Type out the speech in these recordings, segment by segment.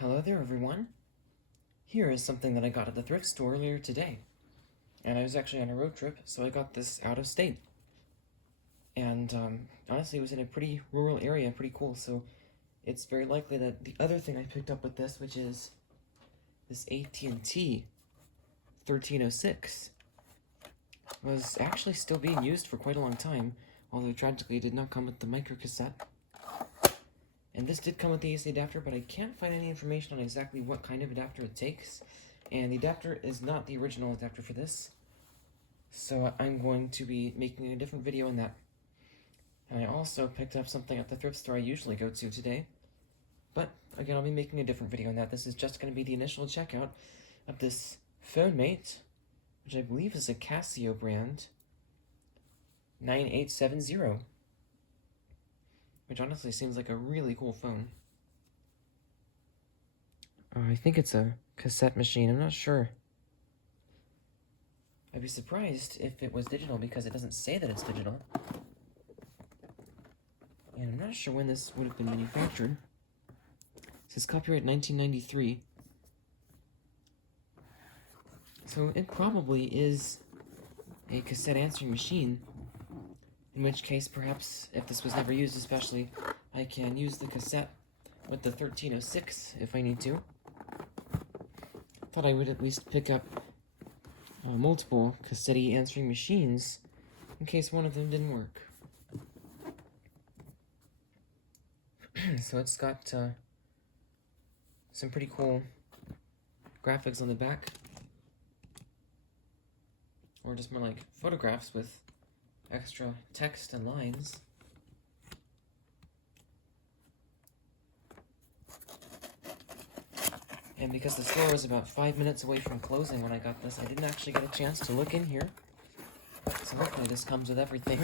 Hello there, everyone. Here is something that I got at the thrift store earlier today. And I was actually on a road trip, so I got this out of state. And honestly, it was in a pretty rural area, pretty cool, so it's very likely that the other thing I picked up with this, which is this AT&T 1306, was actually still being used for quite a long time, although tragically it did not come with the micro cassette. And this did come with the AC adapter, but I can't find any information on exactly what kind of adapter it takes. And the adapter is not the original adapter for this. So I'm going to be making a different video on that. And I also picked up something at the thrift store I usually go to today. But again, I'll be making a different video on that. This is just going to be the initial checkout of this PhoneMate, which I believe is a Casio brand, 9870. Which honestly seems like a really cool phone. I think it's a cassette machine, I'm not sure. I'd be surprised if it was digital because it doesn't say that it's digital. And I'm not sure when this would have been manufactured. It says copyright 1993. So it probably is a cassette answering machine. In which case, perhaps, if this was never used especially, I can use the cassette with the 1306 if I need to. Thought I would at least pick up multiple cassette answering machines in case one of them didn't work. So it's got some pretty cool graphics on the back. Or just more like photographs with extra text and lines. And because the store was about 5 minutes away from closing when I got this, I didn't actually get a chance to look in here. So hopefully this comes with everything.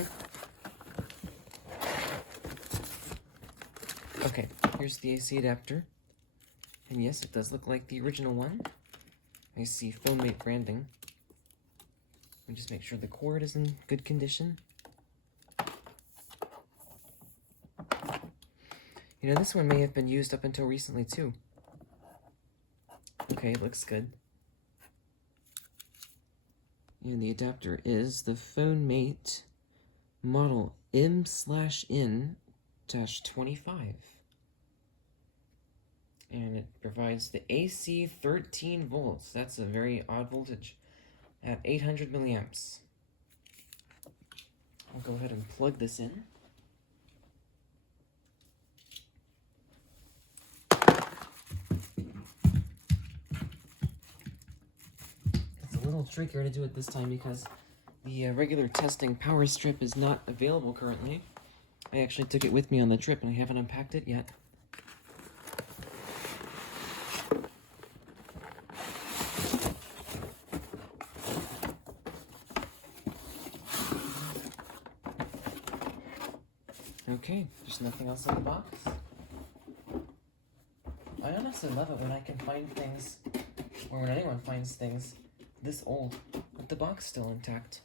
Okay, here's the AC adapter. And yes, it does look like the original one. I see PhoneMate branding. Let me just make sure the cord is in good condition. You know, this one may have been used up until recently, too. Okay, it looks good. And the adapter is the PhoneMate model M/N-25. And it provides the AC 13 volts. That's a very odd voltage. At 800 milliamps. I'll go ahead and plug this in. It's a little trickier to do it this time because the regular testing power strip is not available currently. I actually took it with me on the trip and I haven't unpacked it yet. Okay, there's nothing else in the box. I honestly love it when I can find things, or when anyone finds things this old, with the box still intact.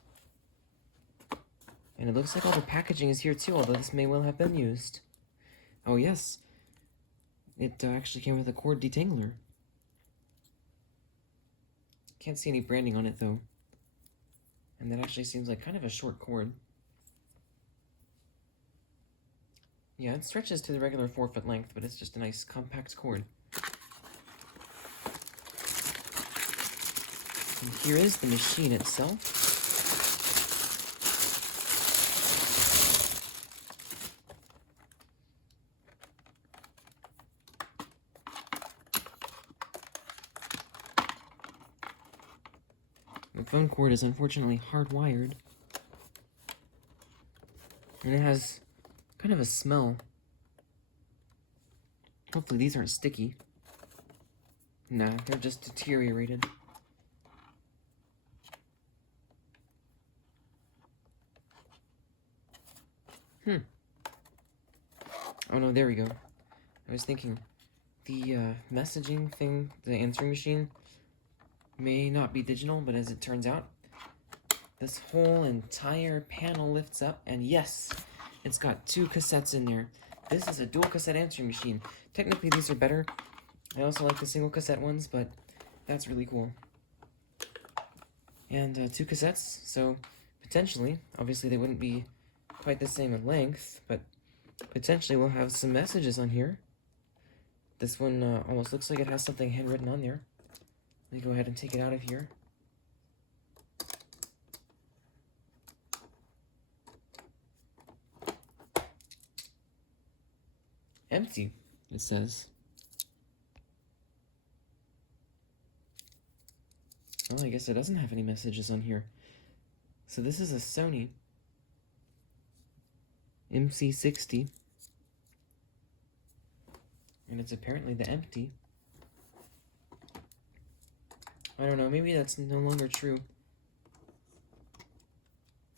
And it looks like all the packaging is here too, although this may well have been used. Oh yes, it actually came with a cord detangler. Can't see any branding on it though. And that actually seems like kind of a short cord. Yeah, it stretches to the regular 4-foot length, but it's just a nice compact cord. And here is the machine itself. The phone cord is unfortunately hardwired. And it has kind of a smell. Hopefully these aren't sticky. Nah, they're just deteriorated. Oh no, there we go. I was thinking, the messaging thing, the answering machine, may not be digital, but as it turns out, this whole entire panel lifts up, and yes, it's got 2 cassettes in there. This is a dual cassette answering machine. Technically, these are better I also like the single cassette ones, but that's really cool. And 2 cassettes, so potentially, obviously they wouldn't be quite the same in length, but potentially we'll have some messages on here. This one almost looks like it has something handwritten on there. Let me go ahead and take it out of here. Empty, it says. Well, I guess it doesn't have any messages on here. So this is a Sony MC60. And it's apparently the empty. I don't know, maybe that's no longer true.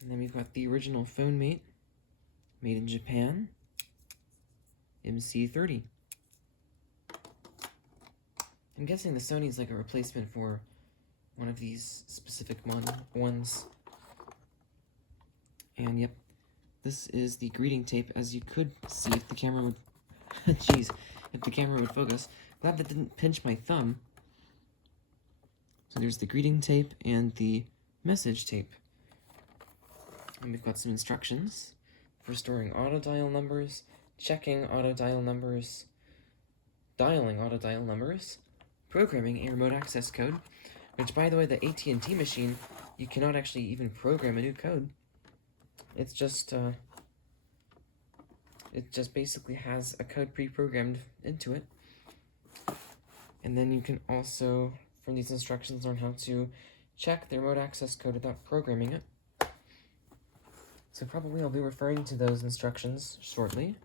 And then we've got the original PhoneMate, made in Japan, MC30. I'm guessing the Sony's like a replacement for one of these specific ones. And yep, this is the greeting tape, as you could see if the camera would, jeez, if the camera would focus. Glad that didn't pinch my thumb. So there's the greeting tape and the message tape. And we've got some instructions for storing Autodial numbers, checking Autodial numbers, dialing Autodial numbers, programming a remote access code, which, by the way, the AT&T machine, you cannot actually even program a new code. It's just, it just basically has a code pre-programmed into it. And then you can also, from these instructions, learn how to check the remote access code without programming it. So probably I'll be referring to those instructions shortly.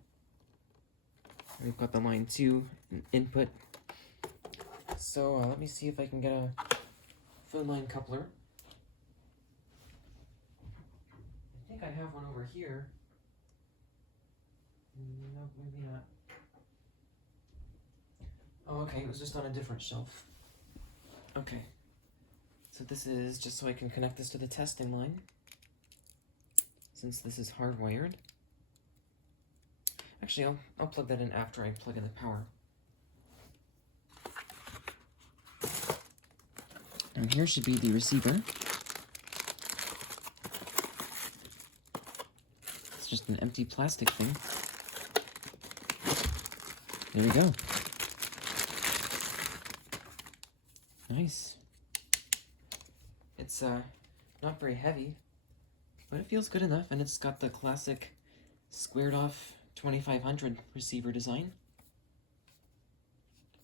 We've got the line 2 input. So let me see if I can get a phone line coupler. I think I have one over here. Nope, maybe not. Oh, okay, it was just on a different shelf. Okay. So this is just so I can connect this to the testing line, since this is hardwired. Actually, I'll plug that in after I plug in the power. And here should be the receiver. It's just an empty plastic thing. There we go. Nice. It's not very heavy, but it feels good enough, and it's got the classic squared off 2500 receiver design,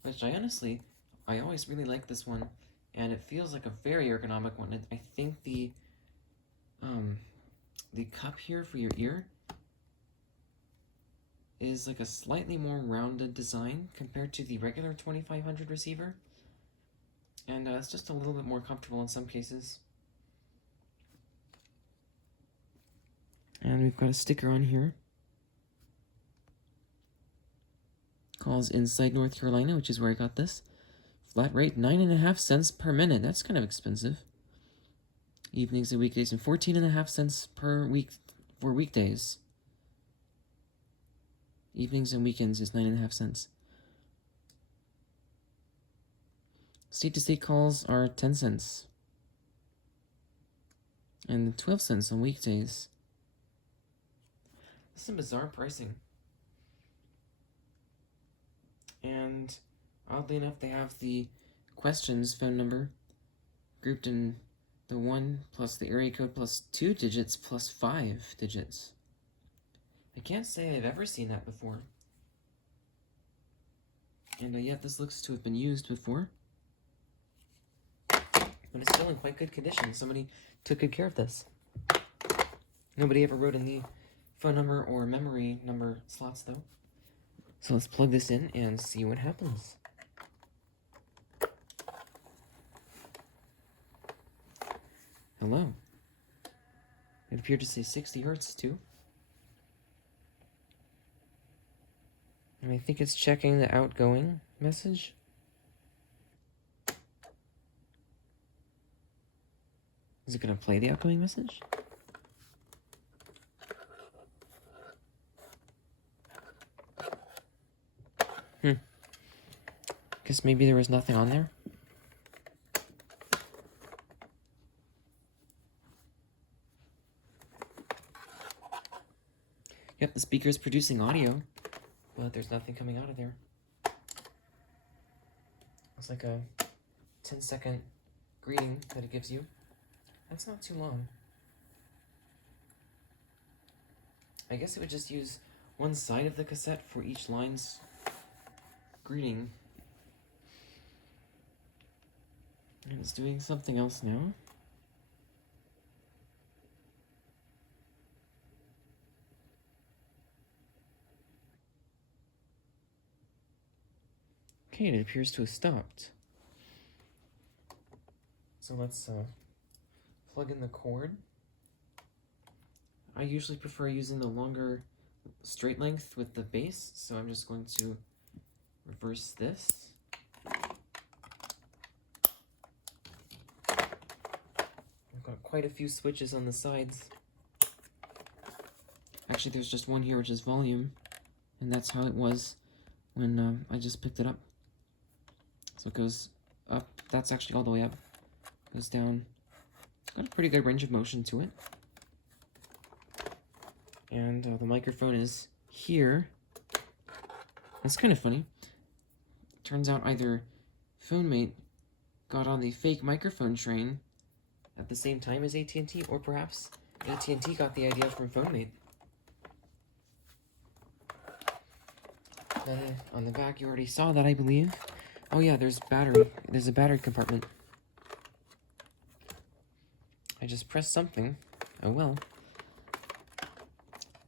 which I always really like this one, and it feels like a very ergonomic one. I think the cup here for your ear is like a slightly more rounded design compared to the regular 2500 receiver, and it's just a little bit more comfortable in some cases. And we've got a sticker on here. Calls inside North Carolina, which is where I got this. Flat rate, 9.5 cents per minute. That's kind of expensive. Evenings and weekdays, and 14.5 cents per week for weekdays. Evenings and weekends is 9.5 cents. State-to-state calls are 10 cents. And 12 cents on weekdays. This is some bizarre pricing. And oddly enough, they have the questions phone number grouped in the 1 plus the area code plus 2 digits plus 5 digits. I can't say I've ever seen that before. And yet this looks to have been used before. But it's still in quite good condition. Somebody took good care of this. Nobody ever wrote in the phone number or memory number slots, though. So let's plug this in and see what happens. Hello. It appeared to say 60 hertz, too. And I think it's checking the outgoing message. Is it going to play the outgoing message? Guess maybe there was nothing on there. Yep, the speaker is producing audio, but there's nothing coming out of there. It's like a 10-second greeting that it gives you. That's not too long. I guess it would just use one side of the cassette for each line's greeting. And it's doing something else now. Okay, it appears to have stopped. So let's plug in the cord. I usually prefer using the longer straight length with the base, so I'm just going to reverse this. I've got quite a few switches on the sides. Actually, there's just one here, which is volume, and that's how it was when I just picked it up. So it goes up, that's actually all the way up, goes down. It's got a pretty good range of motion to it. And the microphone is here. It's kind of funny. Turns out either PhoneMate got on the fake microphone train at the same time as AT&T, or perhaps AT&T got the idea from PhoneMate. Then on the back, you already saw that, I believe. Oh yeah, there's battery. There's a battery compartment. I just pressed something. Oh well.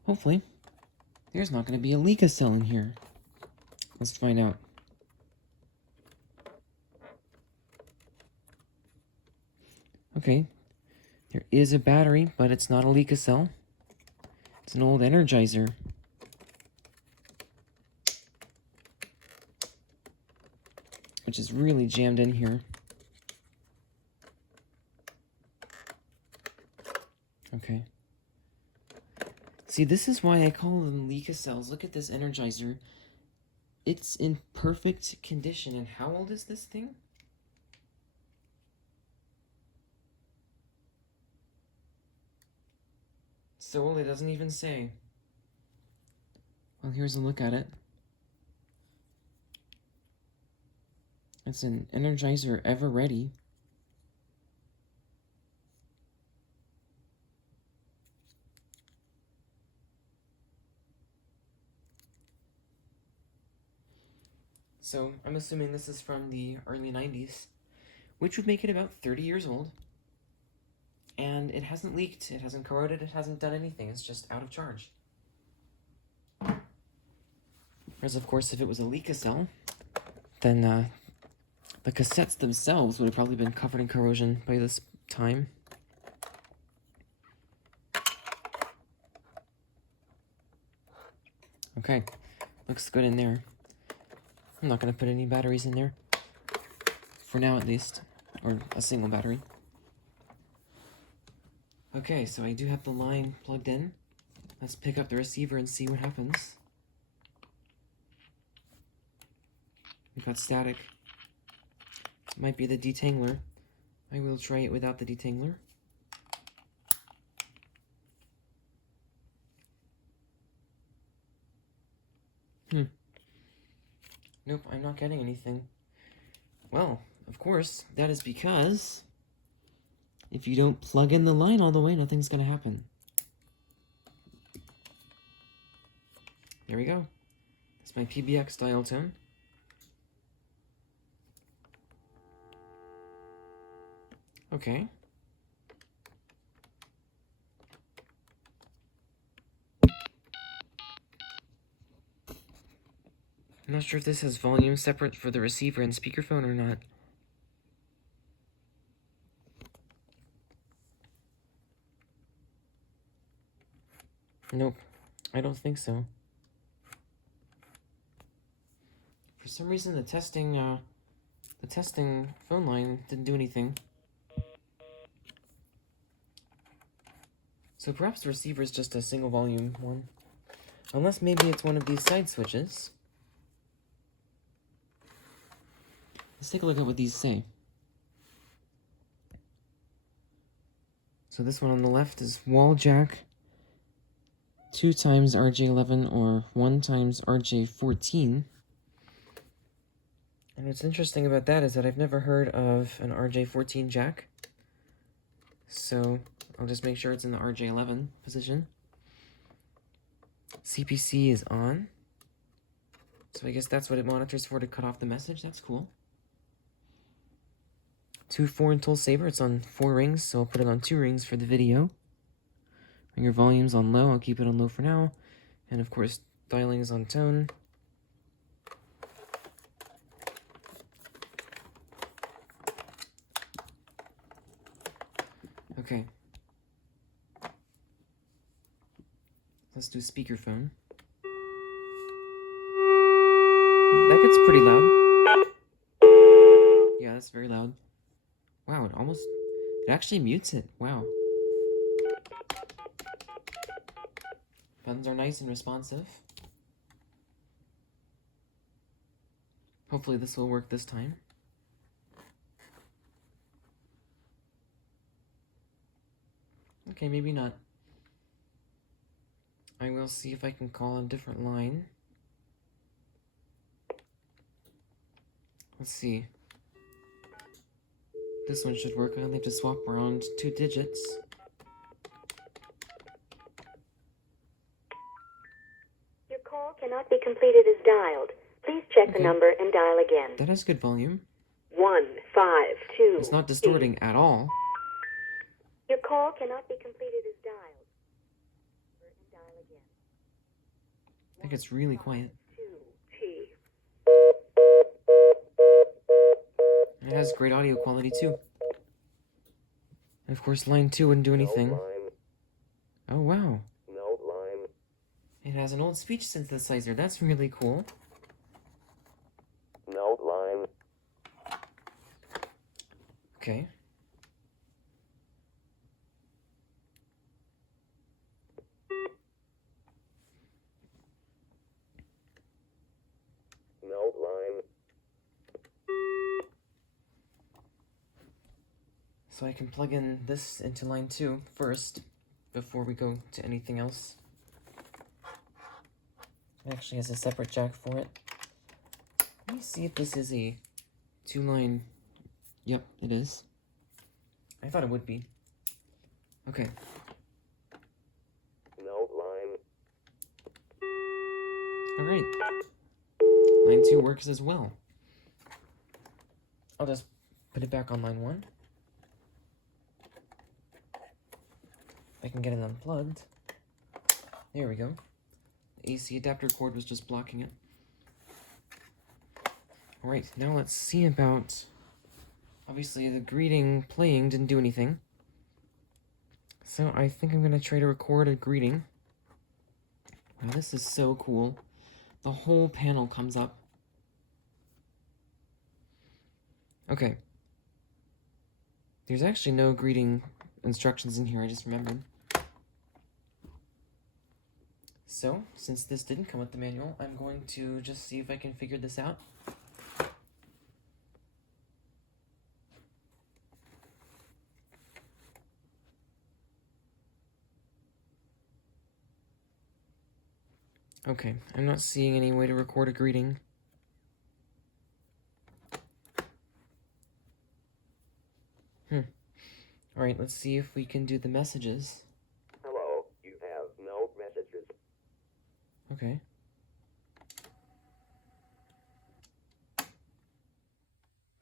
Hopefully, there's not going to be a leak of cell in here. Let's find out. Okay, there is a battery, but it's not a leak of cell. It's an old Energizer. Which is really jammed in here. Okay. See, this is why I call them leak cells. Look at this Energizer. It's in perfect condition. And how old is this thing? So old it doesn't even say. Well, here's a look at it. It's an Energizer Ever Ready. So I'm assuming this is from the early 90s, which would make it about 30 years old. And it hasn't leaked, it hasn't corroded, it hasn't done anything, it's just out of charge. Whereas of course if it was a leak cell, then the cassettes themselves would have probably been covered in corrosion by this time. Okay, looks good in there. I'm not going to put any batteries in there. For now at least. Or a single battery. Okay, so I do have the line plugged in. Let's pick up the receiver and see what happens. We've got static. It might be the detangler. I will try it without the detangler. Nope, I'm not getting anything. Well, of course, that is because if you don't plug in the line all the way, nothing's gonna happen. There we go. That's my PBX dial tone. Okay. I'm not sure if this has volume separate for the receiver and speakerphone or not. Nope, I don't think so. For some reason, the testing phone line didn't do anything. So perhaps the receiver is just a single volume one. Unless maybe it's one of these side switches. Let's take a look at what these say. So this one on the left is wall jack 2 times RJ11 or 1 times RJ14. And what's interesting about that is that I've never heard of an RJ14 jack. So I'll just make sure it's in the RJ11 position. CPC is on. So I guess that's what it monitors for, to cut off the message. That's cool. 2 4 and toll saver. It's on 4 rings, so I'll put it on 2 rings for the video. Bring your volumes on low. I'll keep it on low for now. And of course, dialing is on tone. Okay. Let's do speakerphone. That gets pretty loud. Yeah, that's very loud. Wow, it actually mutes it. Wow. Buttons are nice and responsive. Hopefully this will work this time. Okay, maybe not. I will see if I can call a different line. Let's see. This one should work. I only have to swap around 2 digits. Your call cannot be completed as dialed. Please check the number and dial again. That has good volume. 152. It's not distorting at all. Your call cannot be completed as dialed. And dial again. I think it's really quiet. It has great audio quality too. And of course, line 2 wouldn't do anything. Oh wow. It has an old speech synthesizer. That's really cool. Note line. Okay. Note line. So I can plug in this into line 2 first, before we go to anything else. It actually has a separate jack for it. Let me see if this is a 2-line. Yep, it is. I thought it would be. Okay. Note line. Alright. Line 2 works as well. I'll just put it back on line 1. I can get it unplugged. There we go. The AC adapter cord was just blocking it. Alright, now let's see about... Obviously, the greeting playing didn't do anything. So I think I'm going to try to record a greeting. Wow, this is so cool. The whole panel comes up. Okay. There's actually no greeting instructions in here, I just remembered. So, since this didn't come with the manual, I'm going to just see if I can figure this out. Okay, I'm not seeing any way to record a greeting. Alright, let's see if we can do the messages. Hello, you have no messages. Okay.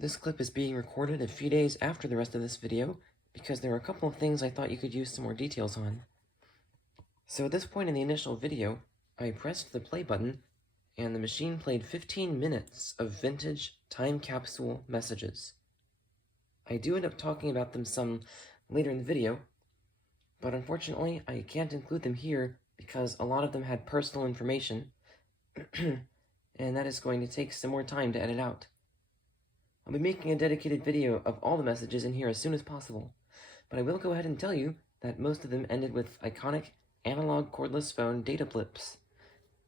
This clip is being recorded a few days after the rest of this video, because there are a couple of things I thought you could use some more details on. So at this point in the initial video, I pressed the play button, and the machine played 15 minutes of vintage time capsule messages. I do end up talking about them some later in the video, but unfortunately I can't include them here because a lot of them had personal information, and that is going to take some more time to edit out. I'll be making a dedicated video of all the messages in here as soon as possible, but I will go ahead and tell you that most of them ended with iconic analog cordless phone data blips,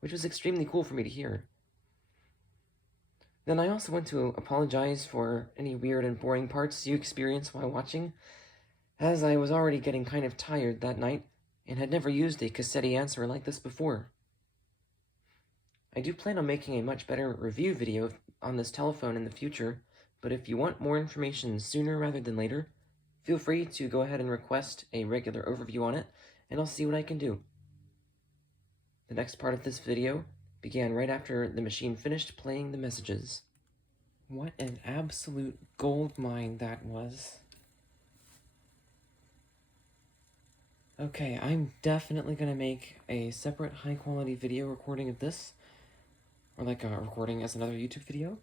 which was extremely cool for me to hear. Then I also want to apologize for any weird and boring parts you experience while watching, as I was already getting kind of tired that night and had never used a cassette answer like this before. I do plan on making a much better review video on this telephone in the future, but if you want more information sooner rather than later, feel free to go ahead and request a regular overview on it, and I'll see what I can do. The next part of this video began right after the machine finished playing the messages. What an absolute gold mine that was. Okay, I'm definitely gonna make a separate high-quality video recording of this, or like a recording as another YouTube video.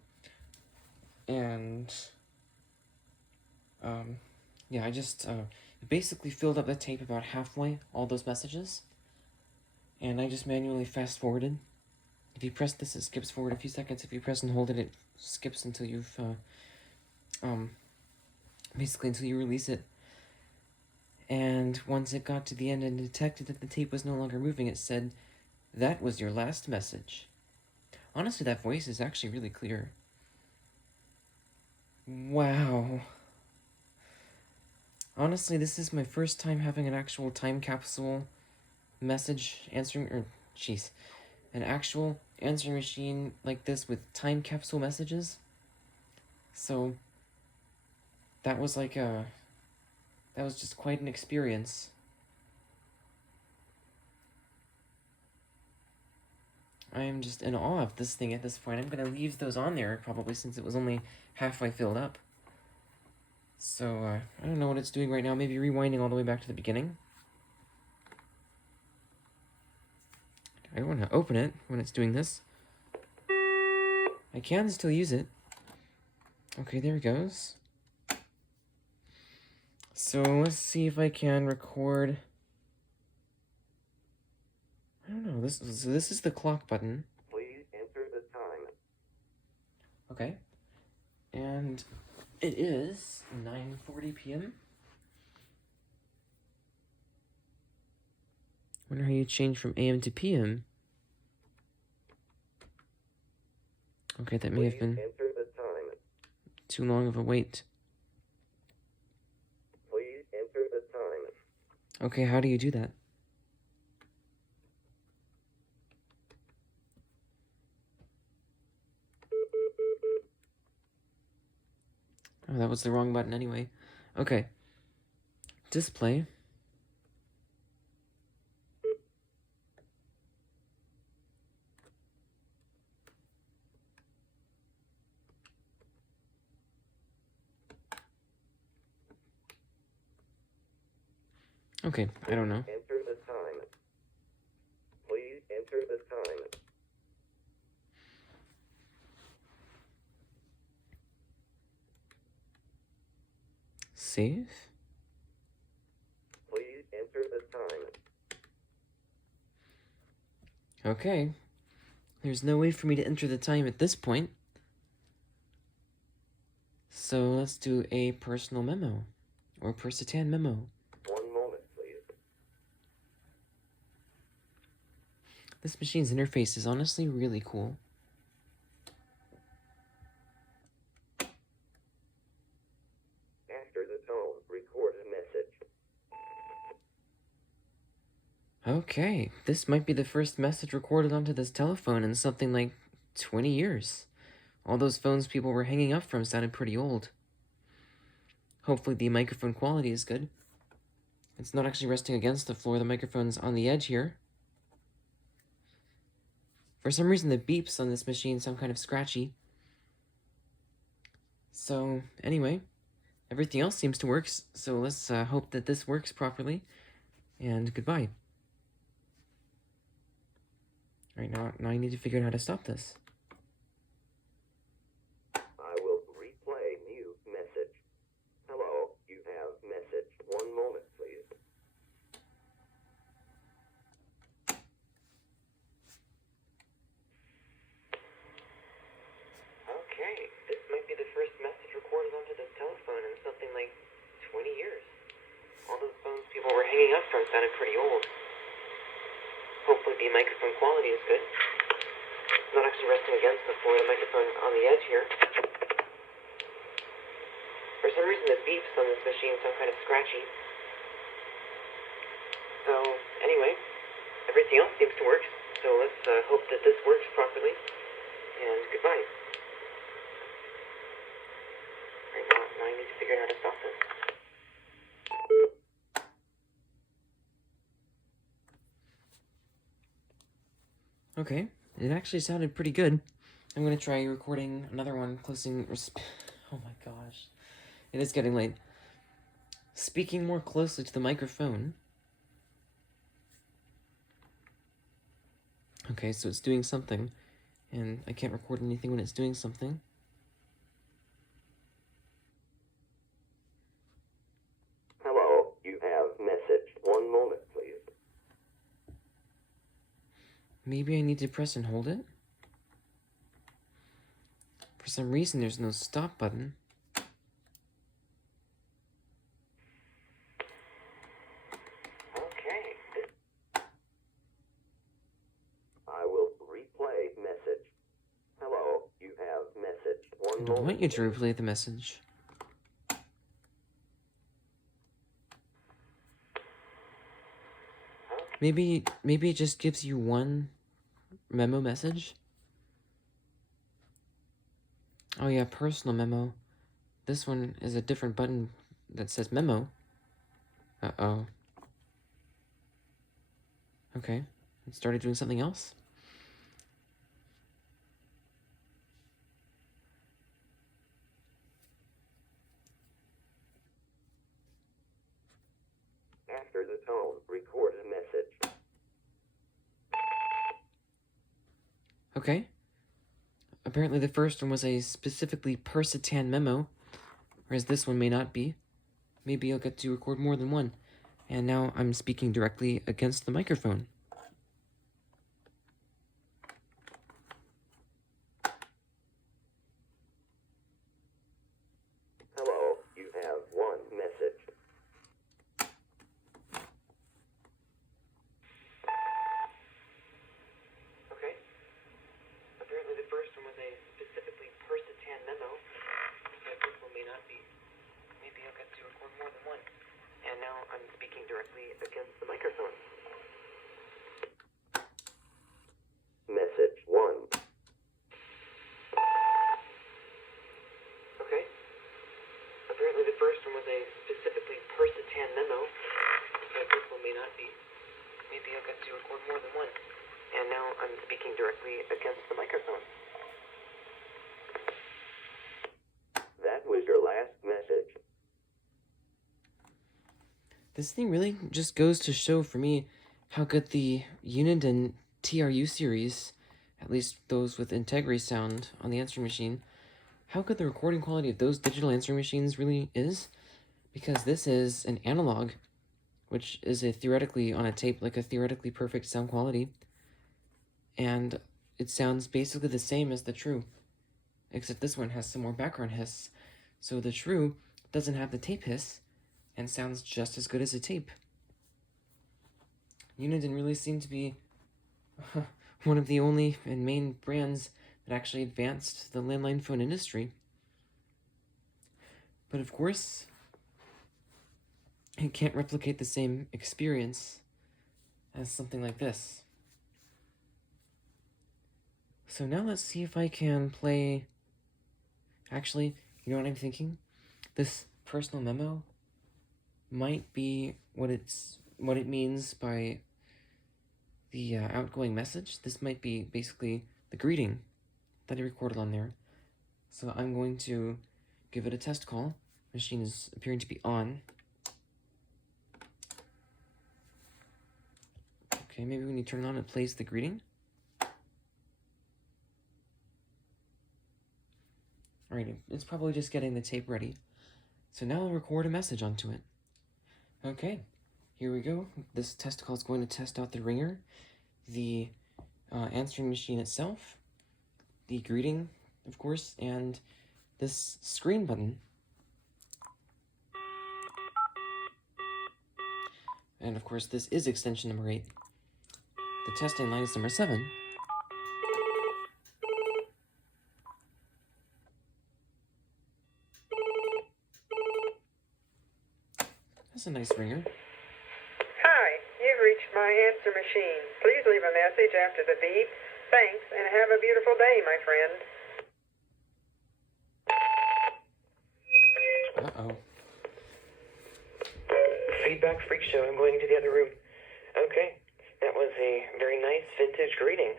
And, yeah, I just basically filled up the tape about halfway, all those messages, and I just manually fast-forwarded. If you press this, it skips forward a few seconds. If you press and hold it, it skips until you've, basically until you release it. And once it got to the end and detected that the tape was no longer moving, it said, "That was your last message." Honestly, that voice is actually really clear. Wow. Honestly, this is my first time having an actual time capsule message answering, or, jeez, an actual answering machine like this with time capsule messages. So, that was like that was just quite an experience. I am just in awe of this thing at this point. I'm gonna leave those on there, probably, since it was only halfway filled up. So, I don't know what it's doing right now. Maybe rewinding all the way back to the beginning. I don't want to open it when it's doing this. I can still use it. Okay, there it goes. So, let's see if I can record. I don't know, this is the clock button. Please enter the time. Okay. And it is 9:40 p.m. Wonder how you change from AM to PM. Okay, that may have been Enter the time. too long of a wait. Please enter the time. Okay, how do you do that? Oh, that was the wrong button anyway. Okay. Display. Okay, I don't know. Enter the time. Please enter the time. Save? Please enter the time. Okay. There's no way for me to enter the time at this point. So let's do a personal memo. Or Persitan memo. 1 moment, please. This machine's interface is honestly really cool. After the tone, record a message. Okay, this might be the first message recorded onto this telephone in something like 20 years. All those phones people were hanging up from sounded pretty old. Hopefully the microphone quality is good. It's not actually resting against the floor, the microphone's on the edge here. For some reason the beeps on this machine sound kind of scratchy. So, anyway, everything else seems to work, so let's hope that this works properly, and goodbye. Alright, now I need to figure out how to stop this. I will replay mute message. Hello, you have message. 1 moment, please. Okay, this might be the first message recorded onto this telephone in something like 20 years. All those phones people were hanging up from sounded pretty old. Hopefully the microphone quality is good. It's not actually resting against the floor, the microphone on the edge here. For some reason, the beeps on this machine sound kind of scratchy. So, anyway, everything else seems to work. So let's hope that this works properly. And goodbye. Right now I need to figure out how to stop this. Okay, it actually sounded pretty good. I'm gonna try recording another one, oh my gosh. It is getting late. Speaking more closely to the microphone. Okay, so it's doing something, and I can't record anything when it's doing something. Hello, you have message. One moment, please. Maybe I need to press and hold it? For some reason, there's no stop button. Okay. I will replay message. Hello, you have message. I One don't moment. want you to replay the message. Maybe it just gives you one memo message? Oh yeah, personal memo. This one is a different button that says memo. Uh-oh. Okay, it started doing something else? After the tone, record a message. Okay. Apparently the first one was a specifically Persitan memo, whereas this one may not be. Maybe I'll get to record more than one. And now I'm speaking directly against the microphone. Hello, you have one message. Okay. Apparently the first one was a specifically Persitan memo, but this one may not be. Maybe I'll get to record more than one. And now I'm speaking directly against the microphone. Message 1. Okay. Apparently the first one was a specifically Persitan memo, but this one may not be. Maybe I'll get to record more than one. And now I'm speaking directly against the microphone. That was your last message. This thing really just goes to show for me how good the Unit and TRU series, at least those with Integrity sound on the answering machine, how good the recording quality of those digital answering machines really is. Because this is an analog, which is a theoretically on a tape, like a theoretically perfect sound quality. And it sounds basically the same as the True, except this one has some more background hiss. So the True doesn't have the tape hiss and sounds just as good as a tape. Uniden really seem to be one of the only and main brands that actually advanced the landline phone industry. But of course, it can't replicate the same experience as something like this. So now let's see if I can play... Actually, you know what I'm thinking? This personal memo might be what it means by the outgoing message. This might be basically the greeting that I recorded on there. So I'm going to give it a test call. Machine is appearing to be on. Okay, maybe when you turn it on, it plays the greeting. Alright, it's probably just getting the tape ready. So now I'll record a message onto it. Okay, here we go. This test call is going to test out the ringer, the answering machine itself, the greeting, of course, and this screen button. And of course, this is extension number 8. The testing line is number 7. That's a nice ringer. Hi, you've reached my answer machine. Please leave a message after the beep. Thanks, and have a beautiful day, my friend. Uh-oh. Feedback freak show. I'm going into the other room. Okay, that was a very nice vintage greeting.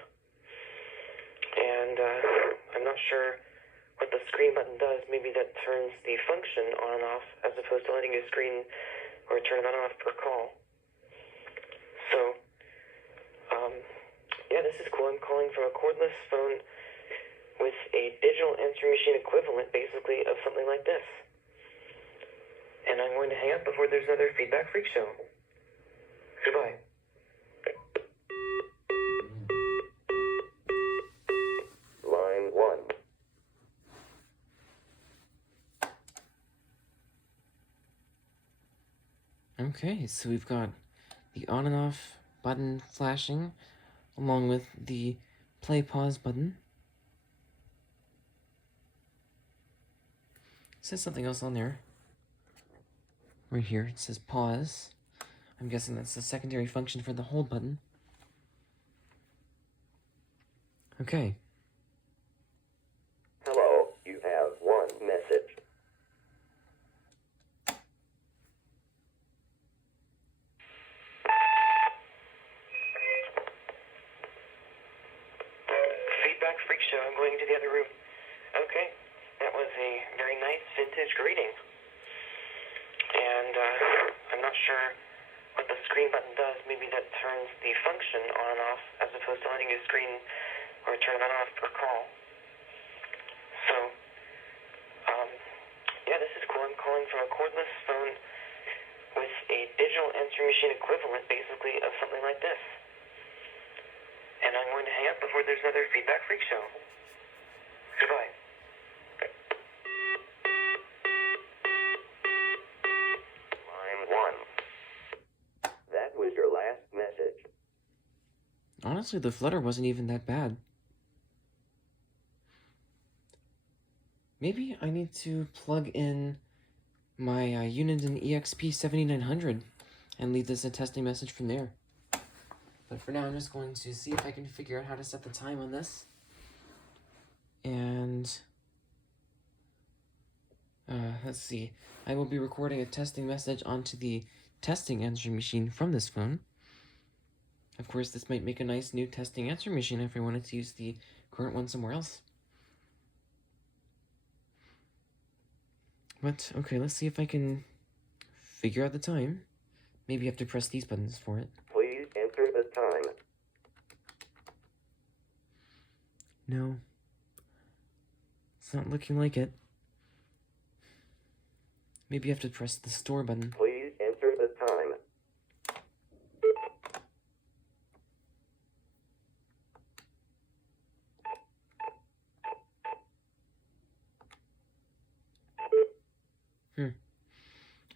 And I'm not sure what the screen button does. Maybe that turns the function on and off as opposed to letting you screen or turn it on and off per call. So, yeah, this is cool. I'm calling from a cordless phone with a digital answering machine equivalent, basically, of something like this. And I'm going to hang up before there's another feedback freak show. Goodbye. Line 1. Okay, so we've got the on and off button flashing, along with the play pause button. It says something else on there. Right here, it says pause. I'm guessing that's the secondary function for the hold button. Okay. Hello, you have one message. Feedback freak show. I'm going into the other room. Okay, that was a very nice vintage greeting. And I'm not sure what the screen button does. Maybe that turns the function on and off as opposed to letting you screen or turn it on and off per call. So, yeah, this is cool. I'm calling from a cordless phone with a digital answering machine equivalent, basically, of something like this. And I'm going to hang up before there's another feedback freak show. Goodbye. Line 1. That was your last message. Honestly, the flutter wasn't even that bad. Maybe I need to plug in my Uniden EXP7900 and leave this a testing message from there. But for now, I'm just going to see if I can figure out how to set the time on this. And let's see. I will be recording a testing message onto the testing answering machine from this phone. Of course, this might make a nice new testing answering machine if I wanted to use the current one somewhere else. But, okay, let's see if I can figure out the time. Maybe I have to press these buttons for it. Please enter the time. No. It's not looking like it. Maybe I have to press the store button. Please enter the time.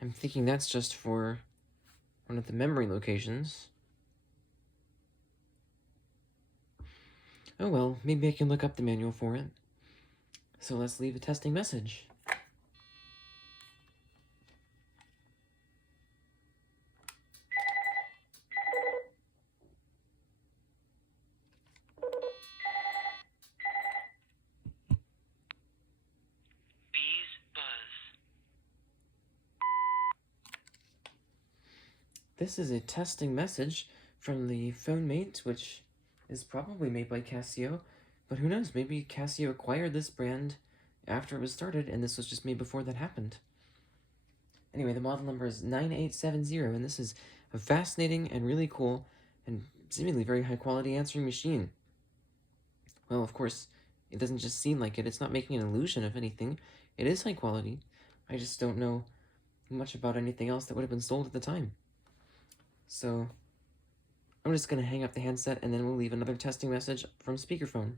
I'm thinking that's just for one of the memory locations. Oh well, maybe I can look up the manual for it. So let's leave a testing message. This is a testing message from the PhoneMate, which is probably made by Casio, but who knows, maybe Casio acquired this brand after it was started, and this was just made before that happened. Anyway, the model number is 9870, and this is a fascinating and really cool and seemingly very high-quality answering machine. Well, of course, it doesn't just seem like it. It's not making an illusion of anything. It is high quality. I just don't know much about anything else that would have been sold at the time. So, I'm just going to hang up the handset, and then we'll leave another testing message from Speakerphone.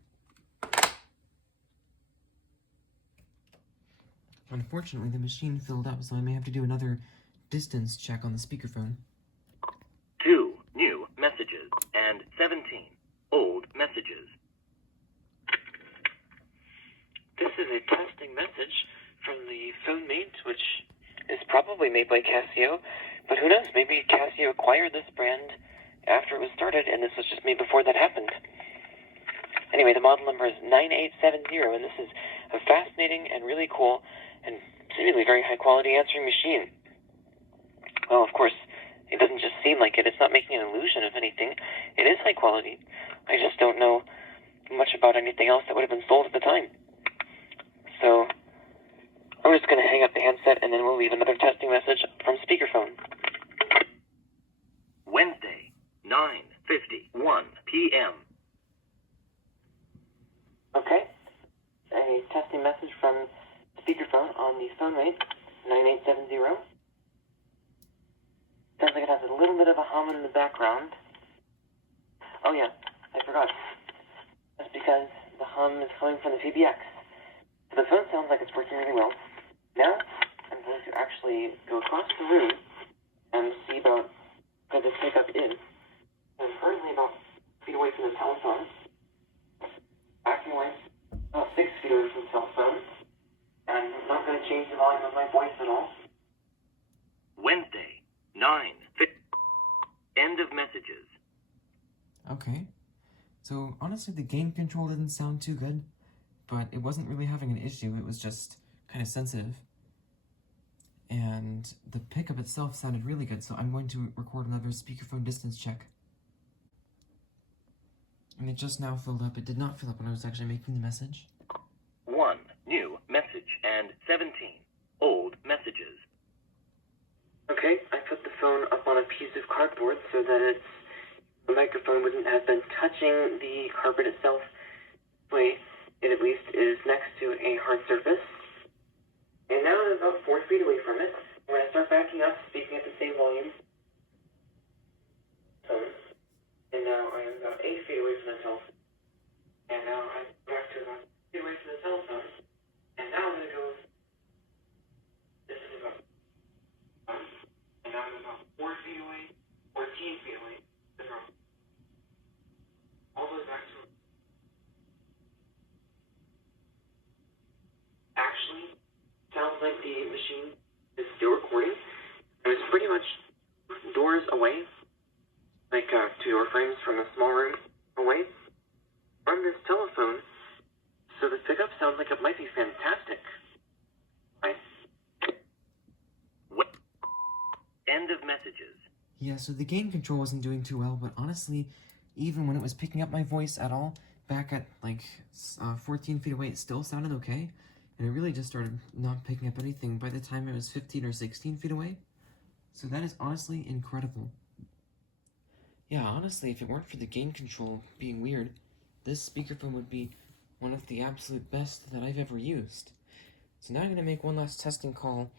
Unfortunately, the machine filled up, so I may have to do another distance check on the Speakerphone. 2 new messages and 17 old messages. This is a testing message from the PhoneMate, which is probably made by Casio, But who knows, maybe Casio acquired this brand after it was started, and this was just made before that happened. Anyway, the model number is 9870, and this is a fascinating and really cool and seemingly very high-quality answering machine. Well, of course, it doesn't just seem like it. It's not making an illusion of anything. It is high quality. I just don't know much about anything else that would have been sold at the time. So, we're just going to hang up the handset, and then we'll leave another testing message from Speakerphone. Wednesday, 9:51 p.m. Okay. A testing message from Speakerphone on the PhoneMate 9870. Sounds like it has a little bit of a hum in the background. Oh yeah, I forgot. That's because the hum is coming from the PBX. So the phone sounds like it's working really well. Now, I'm going to actually go across the room and see about where the pickup is. I'm currently about 6 feet away from the telephone. Backing away about 6 feet away from the telephone. And I'm not going to change the volume of my voice at all. Wednesday, 9:50. End of messages. Okay. So, honestly, the gain control didn't sound too good, but it wasn't really having an issue. It was just kind of sensitive. And the pickup itself sounded really good, so I'm going to record another speakerphone distance check. And it just now filled up. It did not fill up when I was actually making the message. 1 new message and 17 old messages. Okay, I put the phone up on a piece of cardboard so that the microphone wouldn't have been touching the carpet itself. This way, it at least is next to a hard surface. And now I'm about 4 feet away from it. When I start backing up, speaking at the same volume. And now I am about 8 feet away from the telephone. And now I'm back to about 8 feet away from the telephone. And now I'm going to go. This is about. And now I'm about 4 feet away, 14 feet away from. All those back to. Actually, sounds like the machine is still recording. And it's pretty much doors away, like 2 door frames from a small room away, from this telephone. So the pickup sounds like it might be fantastic. Right? End of messages. Yeah, so the gain control wasn't doing too well, but honestly, even when it was picking up my voice at all, back at like 14 feet away, it still sounded okay. And it really just started not picking up anything by the time it was 15 or 16 feet away. So that is honestly incredible. Yeah, honestly, if it weren't for the gain control being weird, this speakerphone would be one of the absolute best that I've ever used. So now I'm going to make one last testing call.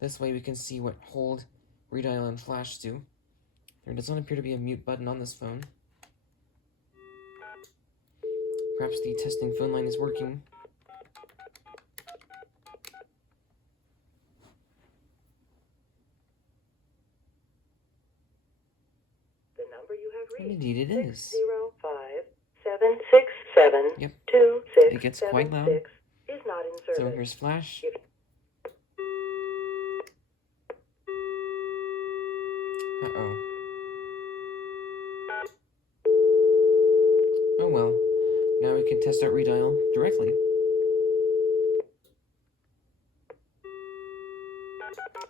This way we can see what hold, redial, and flash do. There does not appear to be a mute button on this phone. Perhaps the testing phone line is working. The number you have reached. Indeed it is. 605-767-2676 Yep. It gets quite loud. is not in service. So here's flash. Uh-oh. Oh well. Now we can test out redial directly.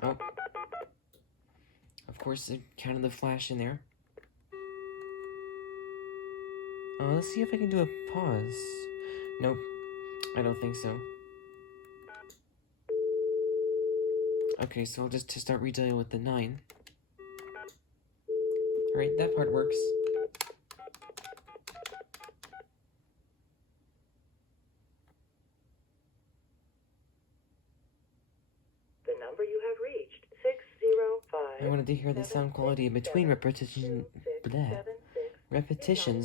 Oh. Of course, it counted the flash in there. Let's see if I can do a pause. Nope. I don't think so. Okay, so I'll just test out redial with the 9. Alright, that part works. The number you have reached, 605. I wanted to hear the sound quality between repetitions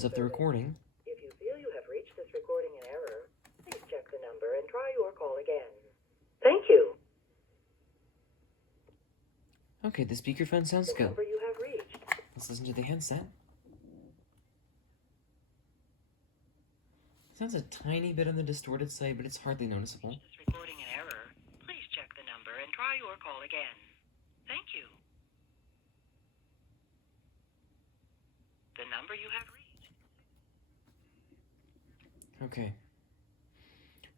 of the recording. If you feel you have reached this recording in error, please check the number and try your call again. Thank you. Okay, the speakerphone sounds The good. number you have reached. Let's listen to the handset. Sounds a tiny bit on the distorted side, but it's hardly noticeable. This recording in error. Please check the number and try your call again. Thank you. number you have reached. Okay.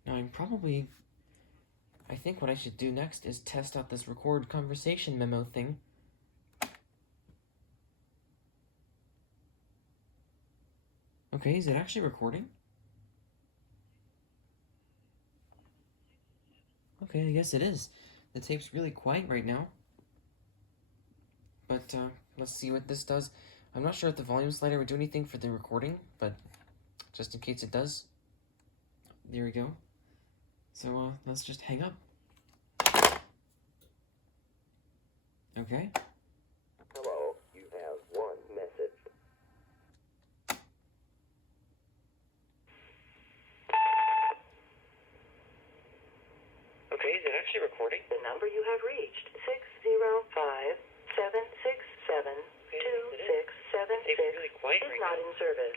Now I think what I should do next is test out this record conversation memo thing. Okay, is it actually recording? Okay, I guess it is. The tape's really quiet right now. But, let's see what this does. I'm not sure if the volume slider would do anything for the recording, but just in case it does. There we go. So, let's just hang up. Okay. Hello, you have one message. Okay, is it actually recording? The number you have reached, 605-767-2676, It's really quiet is right not now. in service.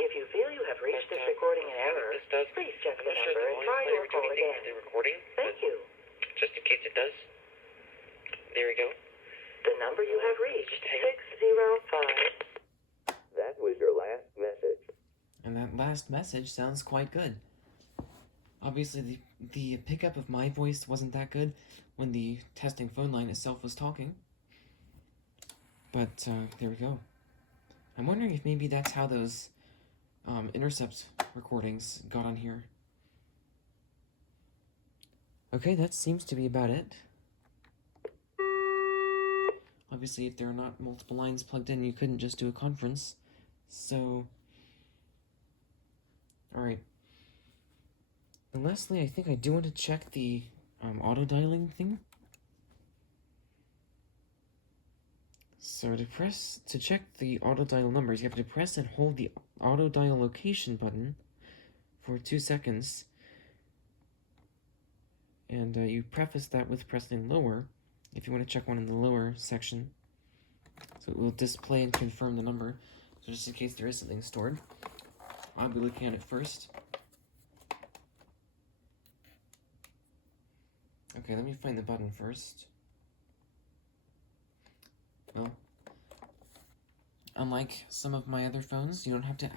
If you feel you have reached this recording in error, This does. please check I'm the not sure number the and volume try slider your would do call anything for again. the recording. Thank you. Just in case it does. There we go. The number you have reached, Just hang up. 605. That was your last message. And that last message sounds quite good. Obviously, the pickup of my voice wasn't that good when the testing phone line itself was talking. But, there we go. I'm wondering if maybe that's how those intercept recordings got on here. Okay, that seems to be about it. Obviously, if there are not multiple lines plugged in, you couldn't just do a conference. So, alright. And lastly, I think I do want to check the auto-dialing thing. So to check the auto-dial numbers, you have to press and hold the auto-dial location button for 2 seconds. And you preface that with pressing lower, if you want to check one in the lower section. So it will display and confirm the number. So just in case there is something stored, I'll be looking at it first. Okay, let me find the button first. Well, unlike some of my other phones, you don't have to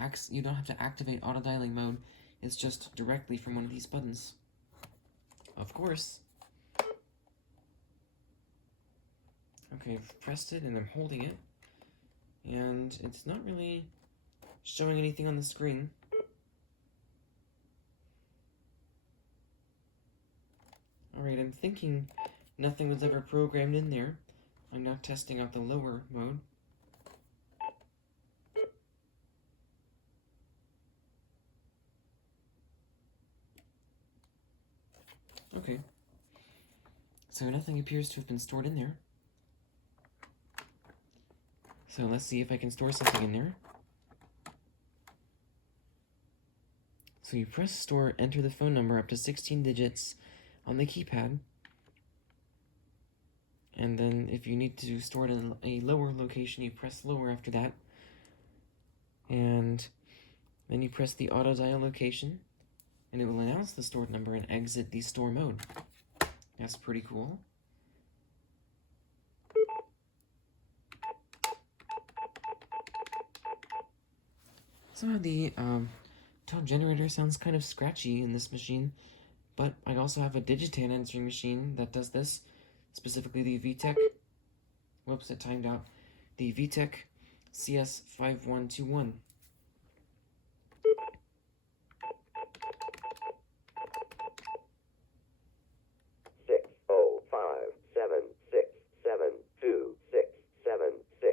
activate auto dialing mode. It's just directly from one of these buttons. Of course. Okay, I've pressed it and I'm holding it, and it's not really showing anything on the screen. Alright, I'm thinking nothing was ever programmed in there. I'm now testing out the lower mode. Okay. So nothing appears to have been stored in there. So let's see if I can store something in there. So you press store, enter the phone number up to 16 digits on the keypad. And then if you need to store it in a lower location, you press lower after that. And then you press the auto dial location, and it will announce the stored number and exit the store mode. That's pretty cool. Somehow the tone generator sounds kind of scratchy in this machine, but I also have a Digitan answering machine that does this, specifically the VTech. Whoops, it timed out. The VTech CS5121. Six oh five 7672676.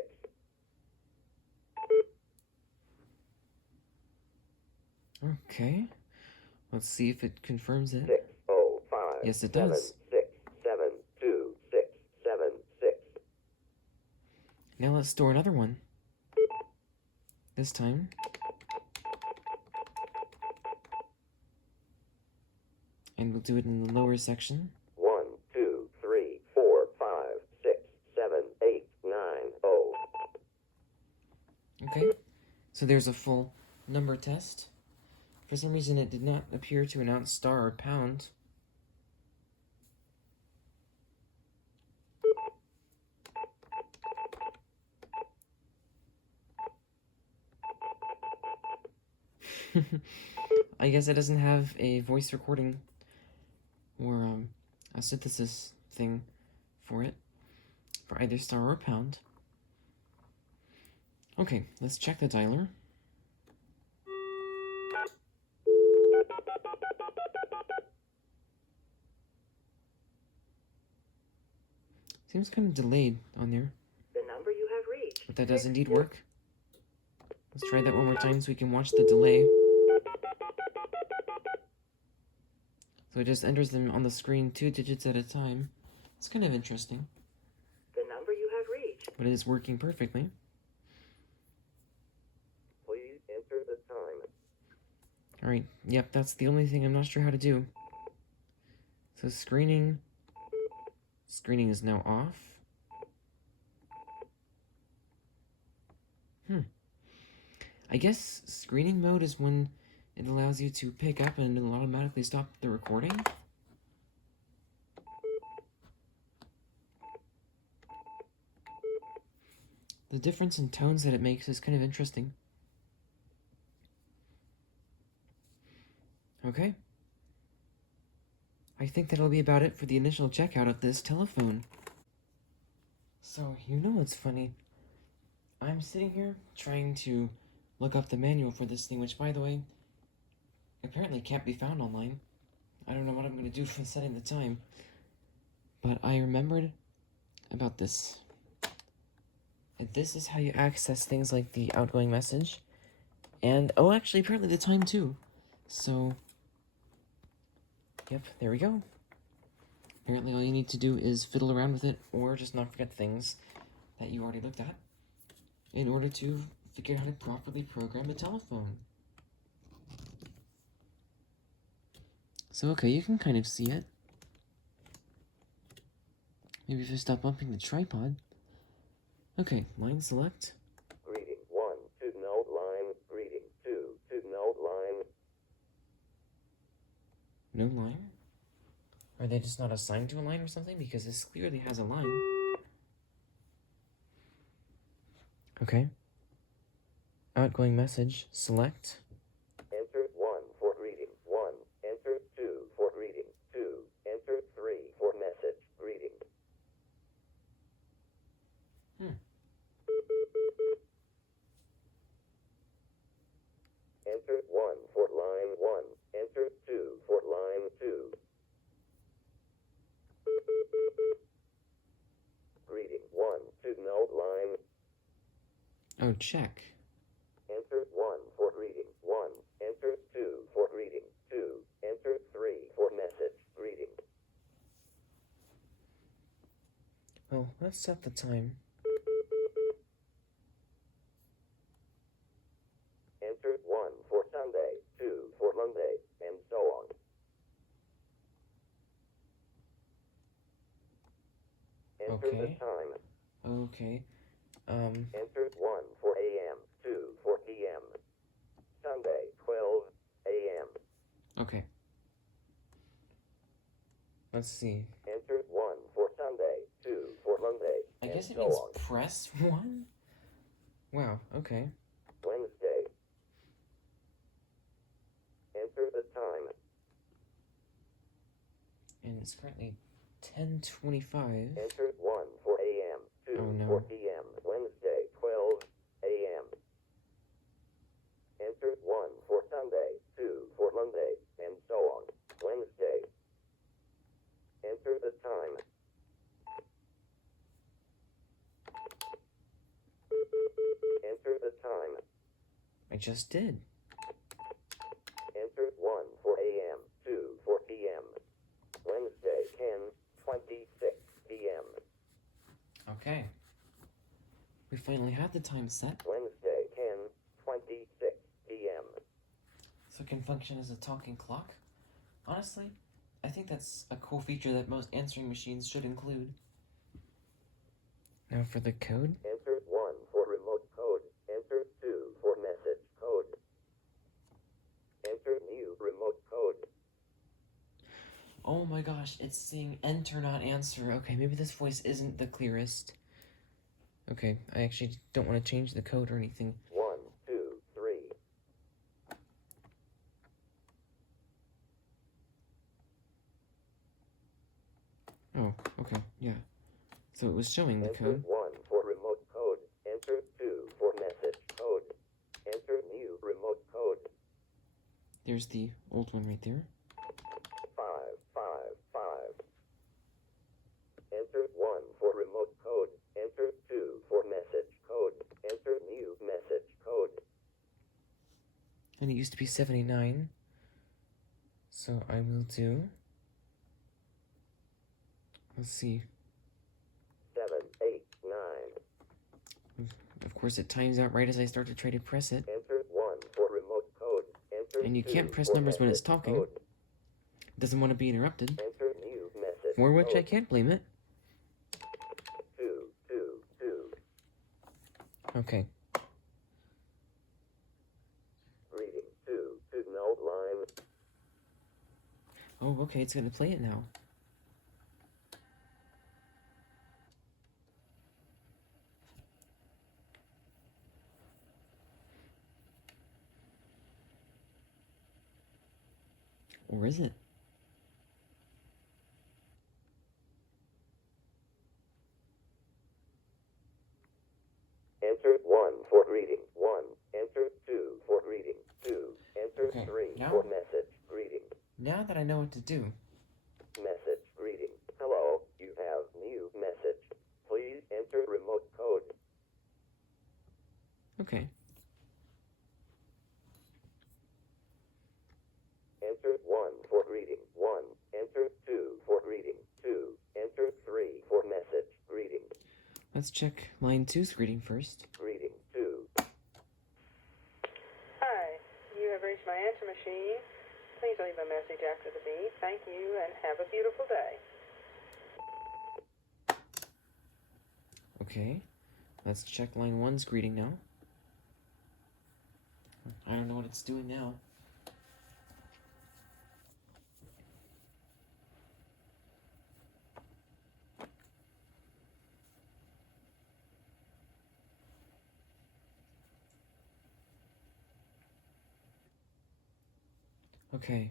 Okay, let's see if it confirms it. 605 Yes, it does. 7672676. Now let's store another one. This time. And we'll do it in the lower section. 1 2 3 4 5 6 7 8 9 0. Okay, so there's a full number test. For some reason it did not appear to announce star or pound. I guess it doesn't have a voice recording or a synthesis thing for it, for either star or pound. Okay, let's check the dialer. Seems kind of delayed on there, The number you have reached. but that does indeed work. Let's try that one more time so we can watch the delay. So it just enters them on the screen 2 digits at a time. It's kind of interesting, The number you have reached. but it is working perfectly. Please enter the time. Alright, yep, that's the only thing I'm not sure how to do. So screening is now off. I guess screening mode is when it allows you to pick up and it'll automatically stop the recording. The difference in tones that it makes is kind of interesting. Okay. I think that'll be about it for the initial checkout of this telephone. So, you know what's funny? I'm sitting here trying to look up the manual for this thing, which, by the way, apparently can't be found online. I don't know what I'm going to do for setting the time. But I remembered about this. And this is how you access things like the outgoing message. And, oh, actually, apparently the time, too. So, yep, there we go. Apparently all you need to do is fiddle around with it, or just not forget things that you already looked at, in order to figure out how to properly program a telephone. So, okay, you can kind of see it. Maybe if I stop bumping the tripod. Okay, line select. Greeting 1 to node line. Greeting 2 to node line. No line? Are they just not assigned to a line or something? Because this clearly has a line. Okay. Outgoing message, select. Enter 1 for greeting 1. Enter 2 for greeting 2. Enter 3 for message greeting. Enter 1 for line 1. Enter 2 for line 2. Greeting 1 to node line. Oh, check. Enter 1 for greeting 1. Enter 2 for greeting 2. Enter 3 for message greeting. Well, let's set the time. Enter 1 for Sunday, 2 for Monday, and so on. Enter the Okay. time. Okay. Enter 1 for AM, 2 for PM. Sunday, 12 AM. Okay. Let's see. Enter 1 for Sunday, 2 for Monday, I and guess it so means on. press 1? Wow, okay. Wednesday. Enter the time. And it's currently 10:25. Enter 1 for AM, 2 Oh, no. for PM. Wednesday, 12 AM. Enter 1 for Sunday, 2 for Monday, and so on. Wednesday. Enter the time. Enter the time. I just did. Enter 1 for AM, 2 for PM. Wednesday, 10:26 PM. Okay. We finally have the time set, Wednesday, 10:26 PM. so it can function as a talking clock. Honestly, I think that's a cool feature that most answering machines should include. Now for the code. Enter 1 for remote code. Enter 2 for message code. Enter new remote code. Oh my gosh, it's saying enter, not answer. Okay, maybe this voice isn't the clearest. Okay, I actually don't want to change the code or anything. 1, 2, 3. Oh, okay, yeah. So it was showing the Enter code. 1 for remote code. Enter 2 for message code. Enter new remote code. There's the old one right there. 5, 5, 5. Enter 1 for remote code. Enter 2 for message code. Enter new message code. And it used to be 79. So I will do... Let's see. 7, 8, 9. Of course, it times out right as I start to try to press it. Enter 1 for remote code. Enter And you 2 can't press for numbers when it's message talking. code. It doesn't want to be interrupted. Enter new message For which I code. can't blame it. 2, 2, 2. Okay. Reading 2 to null line. Oh, okay, it's gonna play it now. Or is it? Enter 1 for greeting. 1. Enter 2 for greeting. 2. Enter Okay, 3 now- for message greeting. Now that I know what to do, Message greeting. Hello, you have new message. Please enter remote code. okay. Enter 1 for greeting. 1. Enter 2 for greeting. 2. Enter 3 for message greeting. Let's check line 2's greeting first. Greeting 2. Hi, you have reached my answer machine. Please leave a message after the beep. Thank you and have a beautiful day. Okay. Let's check line 1's greeting now. I don't know what it's doing now. Okay.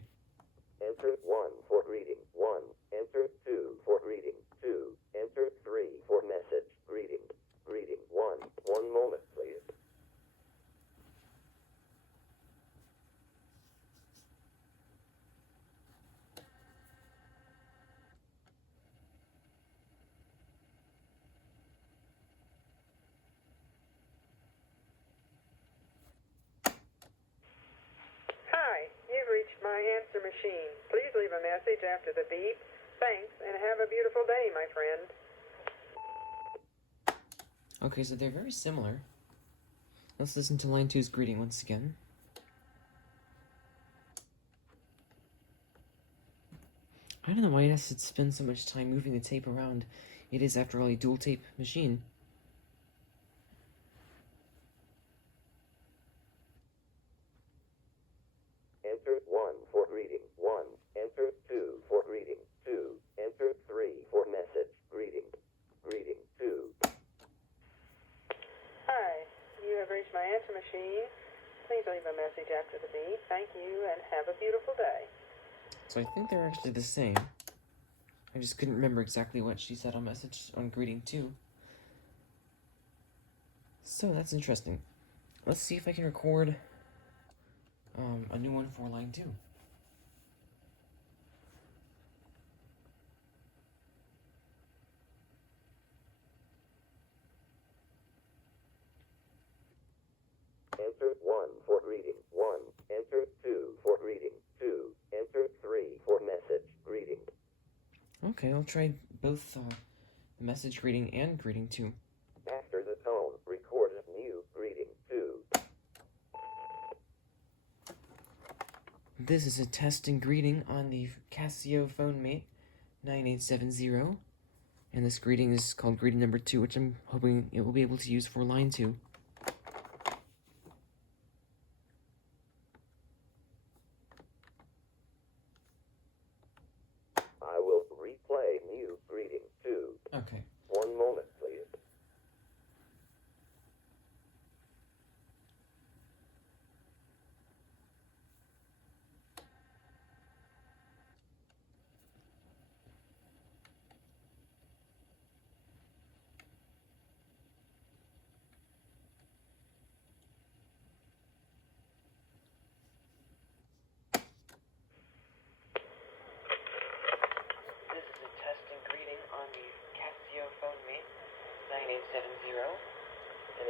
Enter 1 for greeting. 1. Enter 2 for greeting. 2. Enter 3 for message greeting. Greeting 1. 1 moment, please. Hi, you've reached my answer machine. Please leave a message after the beep. Thanks and have a beautiful day, my friend. Okay, so they're very similar. Let's listen to line 2's greeting once again. I don't know why it has to spend so much time moving the tape around. It is, after all, a dual tape machine. Enter 1 for greeting. 1. Enter 2 for greeting. 2. Enter 3 for message greeting. Greeting 2. Hi, you have reached my answer machine. Please leave a message after the beep. Thank you and have a beautiful day. So I think they're actually the same. I just couldn't remember exactly what she said on message on greeting 2. So that's interesting. Let's see if I can record a new one for line 2. Enter 1 for greeting. 1. Enter 2 for greeting. 2. Enter 3 for message greeting. Okay, I'll try both the message greeting and greeting 2. After the tone, record a new greeting 2. This is a test and greeting on the Casio PhoneMate 9870. And this greeting is called greeting number 2, which I'm hoping it will be able to use for line 2. I will replay new greeting 2. Okay. 1 moment, please.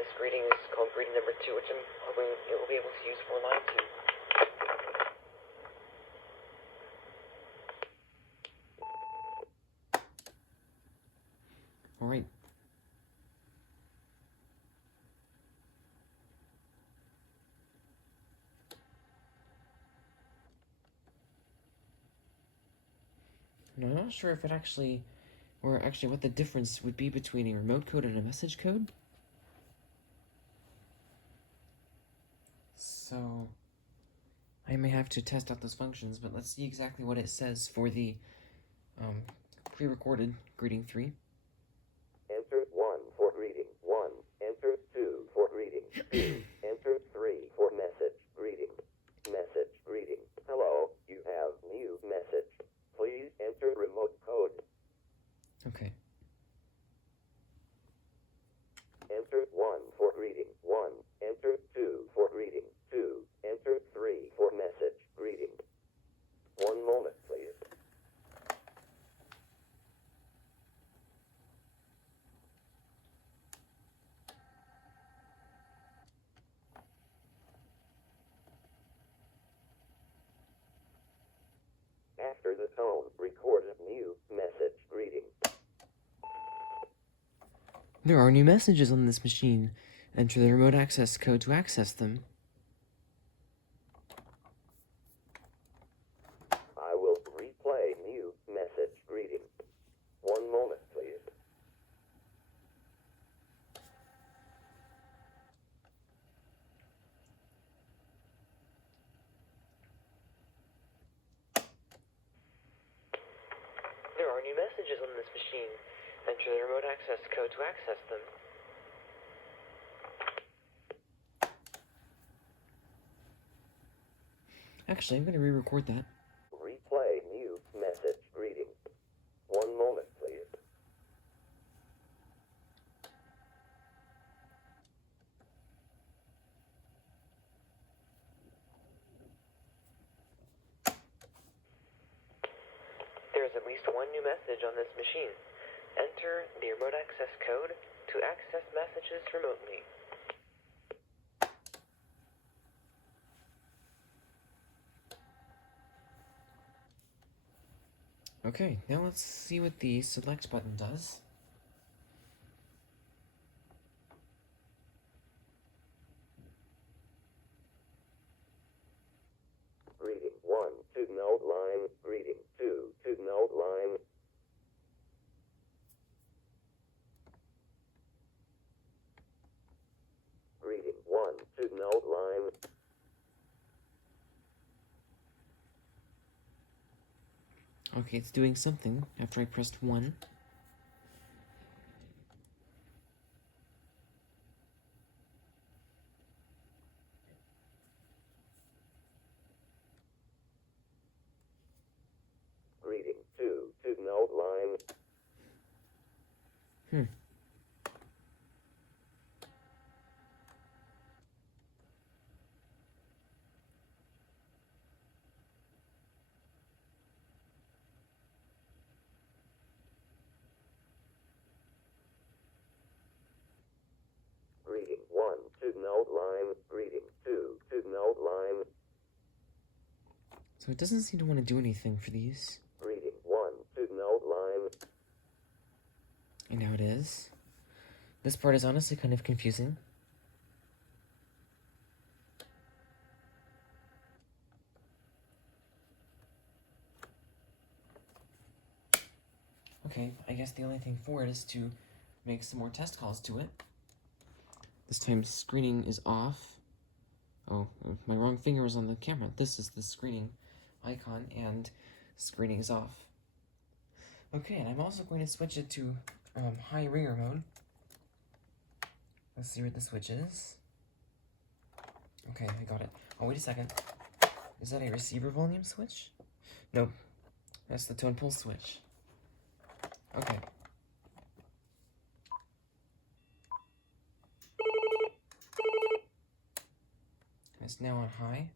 this greeting is called greeting number 2, which I'm hoping it will be able to use for line 2. Alright. And I'm not sure if it actually, or actually what the difference would be between a remote code and a message code. So, I may have to test out those functions, but let's see exactly what it says for the pre-recorded greeting 3. Enter 1 for greeting 1. Enter 2 for greeting 2. Enter 3 for message greeting. Message greeting. Hello, you have new message. Please enter remote code. Okay. Enter 1 for greeting 1. Enter 2 for greeting 2. Enter 3 for message greeting. 1 moment, please. After the tone, record a new message greeting. There are new messages on this machine. Enter the remote access code to access them. I will replay new message greeting. 1 moment, please. There are new messages on this machine. Enter the remote access code to access them. Actually, I'm going to re-record that. Replay new message greeting. 1 moment, please. There is at least 1 new message on this machine. Enter the remote access code to access messages remotely. Okay, now let's see what the select button does. Greeting 1 to note line. Greeting 2 to note line. Greeting 1 to note line. Okay, it's doing something after I pressed 1. Greeting 2 to note line. Greeting 1 to note line. Greeting 2 to note line. So it doesn't seem to want to do anything for these. Greeting 1 to note line. And now it is. This part is honestly kind of confusing. Okay, I guess the only thing for it is to make some more test calls to it. This time screening is off. Oh, my wrong finger was on the camera. This is the screening icon, and screening is off. Okay, and I'm also going to switch it to high ringer mode. Let's see what the switch is. Okay, I got it. Oh, wait a second. Is that a receiver volume switch? Nope. That's the tone pull switch. Okay. It's now on high.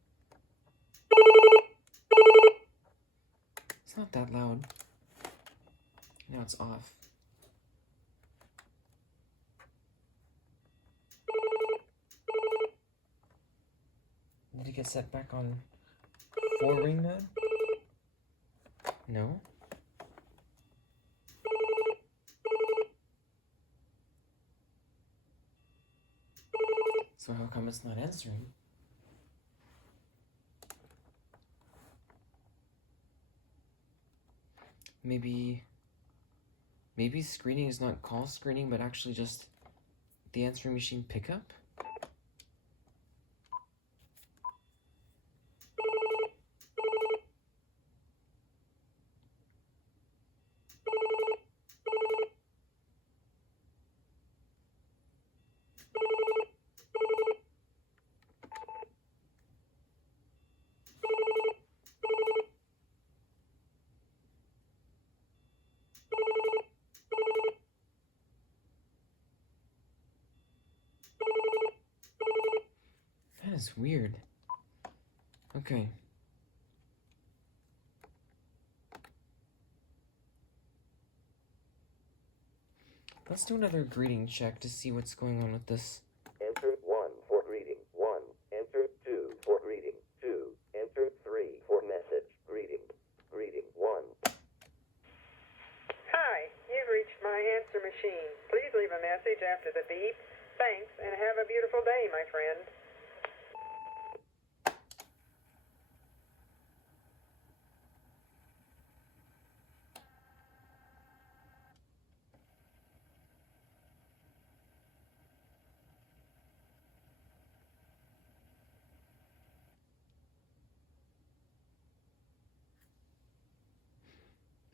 It's not that loud. Now it's off. take it set back on 4-ring mode? No? So how come it's not answering? Maybe screening is not call screening, but actually just the answering machine pickup? That is weird. Okay. Let's do another greeting check to see what's going on with this. Enter 1 for greeting. 1. Enter 2 for greeting. 2. Enter 3 for message. Greeting. Greeting 1. Hi, you've reached my answer machine. Please leave a message after the beep. Thanks, and have a beautiful day, my friend.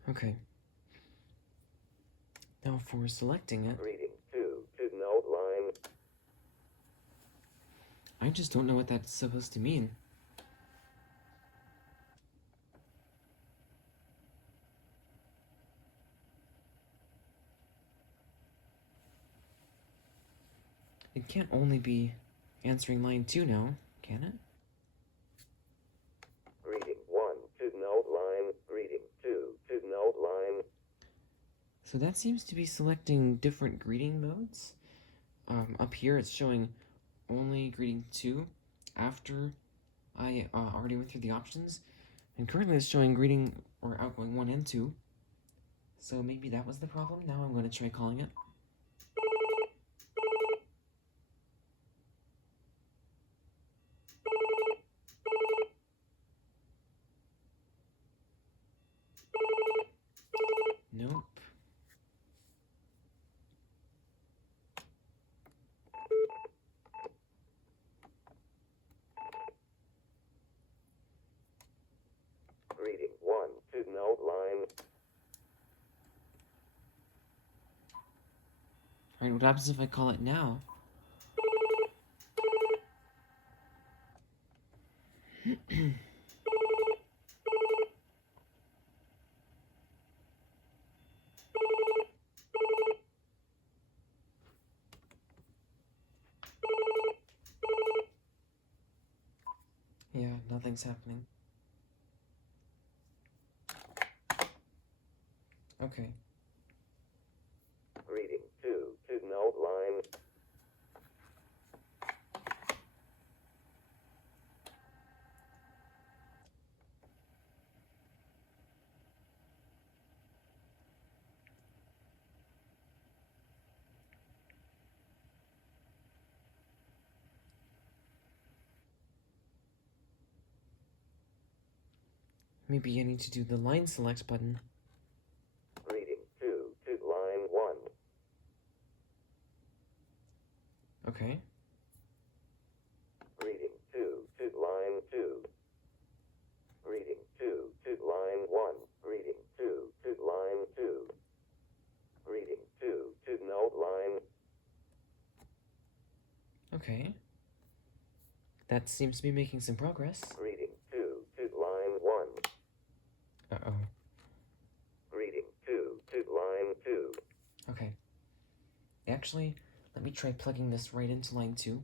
Okay. Now for selecting it, Greeting 2 to note line. I just don't know what that's supposed to mean. It can't only be answering line 2 now, can it? Greeting 1 to note line. Greeting 2 to note line. So that seems to be selecting different greeting modes. Up here it's showing only greeting 2 after I already went through the options. And currently it's showing greeting or outgoing 1 and 2. So maybe that was the problem. Now I'm going to try calling it. Nope. Greeting 1 to note line. Alright, what happens if I call it now? Yeah, nothing's happening. Okay. Greeting 2 to note line. Maybe I need to do the line select button. Greeting 2 to line 1. Okay. Greeting 2 to line 2. Greeting 2 to line 1. Greeting 2 to line 2. Greeting 2 to note line. Okay. That seems to be making some progress. Greeting 2 to line 1. Uh-oh. Greeting 2 to line 2. Okay. Actually, let me try plugging this right into line 2.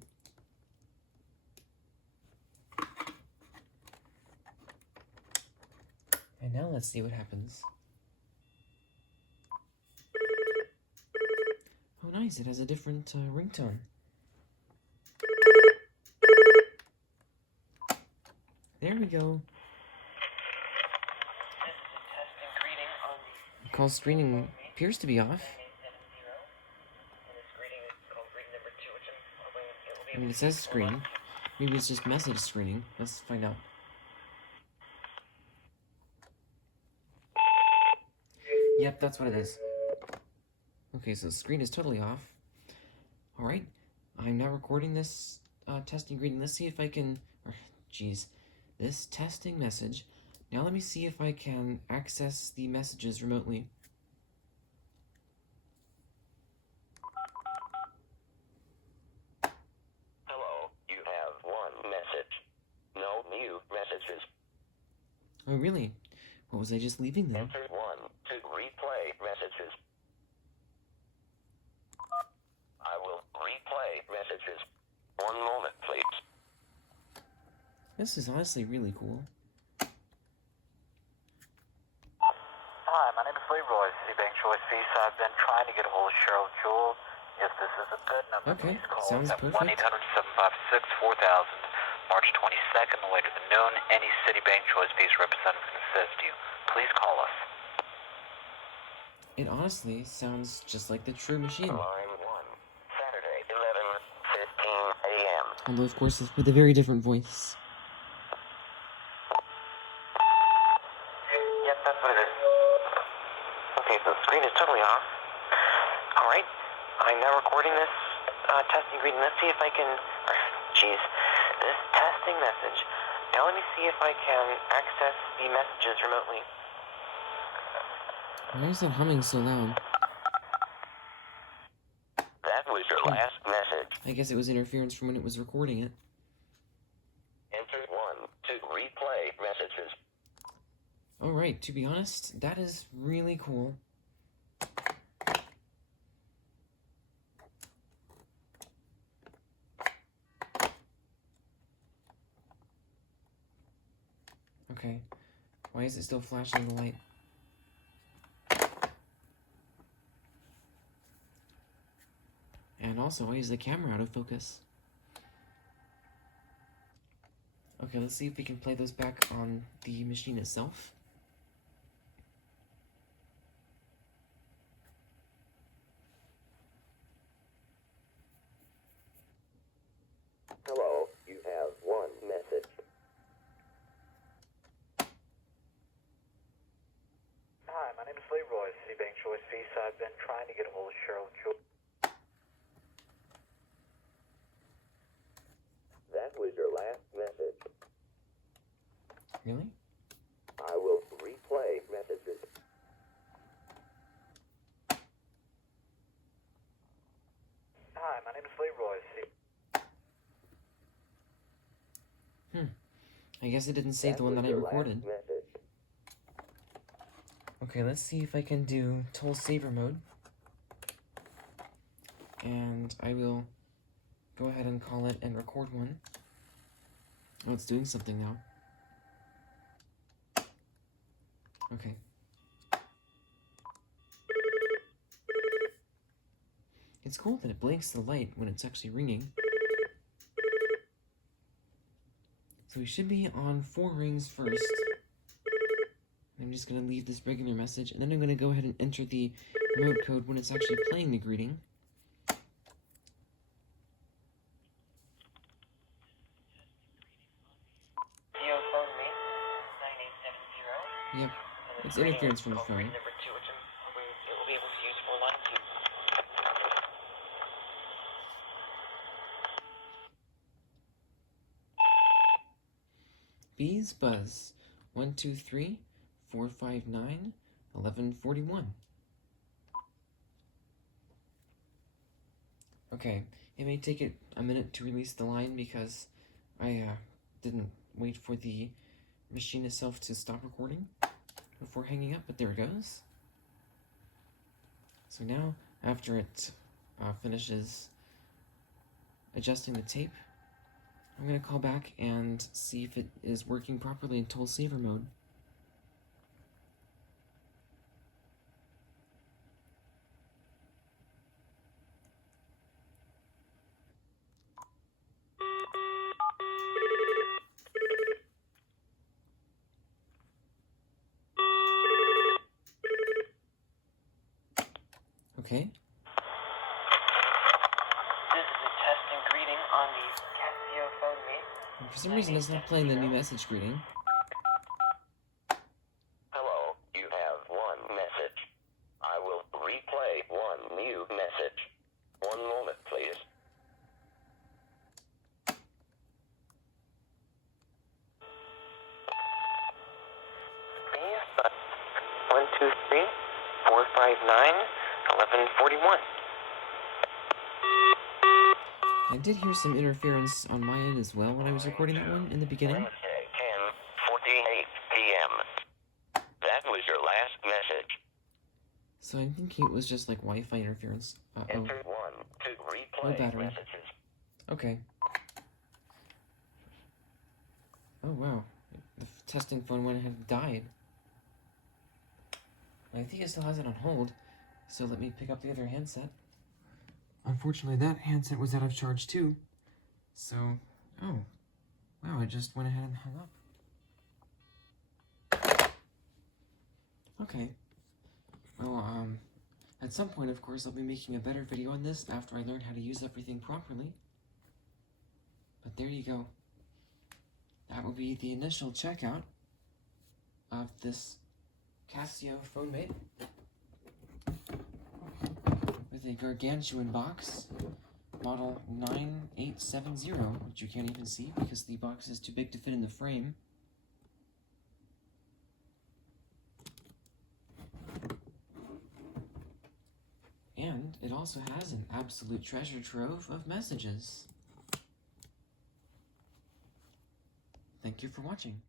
And now let's see what happens. Oh nice, it has a different ringtone. we go. This is a test and greeting on the Call screening appears to be off. 70, and this greeting is called greeting number 2, which I'm hoping it will be I mean, it says screen. Maybe it's just message screening. Let's find out. Yep, that's what it is. Okay, so the screen is totally off. Alright, I'm now recording this testing greeting. Let's see if I can... this testing message. Now let me see if I can access the messages remotely. Hello, you have one message. No new messages. Oh, really? What was I just leaving then? Enter 1 to replay messages. I will replay messages. One moment, please. This is honestly really cool. Hi, my name is Leroy, Citibank Choice Visa. I've been trying to get a hold of Cheryl Jewell. If this is a good number, Okay, please call sounds us at perfect. 1-800-756-4000, March 22nd, later than noon. Any Citibank Choice Visa representative can assist you. Please call us. It honestly sounds just like the true machine. Line 1, Saturday, 11:15 a.m. Although, of course, it's with a very different voice. Yep, that's what it is. Okay, so the screen is totally off. Alright, I'm now recording this testing greeting. Let's see if I can... this testing message. Now let me see if I can access the messages remotely. Why is it humming so loud? That was your last message. I guess it was interference from when it was recording it. Enter 1 to replay messages. Alright, to be honest, that is really cool. Okay, why is it still flashing the light? And also, why is the camera out of focus? Okay, let's see if we can play those back on the machine itself. Hello, you have one message. Hi, my name is Leroy, Citibank Choice Visa. I've been trying to get a hold of Cheryl Jewell. That was your last message. Really? I will replay messages. Hi, my name is Leroy, I guess it didn't save the one was that I your last recorded. message. Okay, let's see if I can do toll saver mode. And I will go ahead and call it and record one. Oh, it's doing something now. Okay. It's cool that it blinks the light when it's actually ringing. So we should be on 4 rings first. I'm just going to leave this regular message, and then I'm going to go ahead and enter the remote code when it's actually playing the greeting. PhoneMate 9870. Yep, it's interference from the phone. Greeting number 2, which I'm hoping it will be able to use for line 2. Bees buzz 1 2 3 4 5 9 11 41. Okay, it may take it a minute to release the line because I didn't wait for the machine itself to stop recording before hanging up, but there it goes. So now, after it finishes adjusting the tape, I'm going to call back and see if it is working properly in toll saver mode. Okay. This is a testing greeting on the Casio PhoneMate. For some reason, it's not playing the new message greeting. Hello, you have one message. I will replay one new message. One moment, please. Yes, 1, 2, 3, 4, 5, 9, 11, 41. I did hear some interference on my end as well when I was recording that one in the beginning. Wednesday, 10:48 p.m. That was your last message. So I'm thinking it was just like Wi-Fi interference. Uh-oh. Enter 1 to No replay battery. messages. Okay. Oh wow. The testing phone went ahead and died. I think it still has it on hold, so let me pick up the other handset. Unfortunately, that handset was out of charge too. So, oh, wow, I just went ahead and hung up. Okay. Well, at some point, of course, I'll be making a better video on this after I learn how to use everything properly. But there you go. That will be the initial checkout of this Casio PhoneMate with a gargantuan box, model 9870, which you can't even see because the box is too big to fit in the frame. And it also has an absolute treasure trove of messages. Thank you for watching.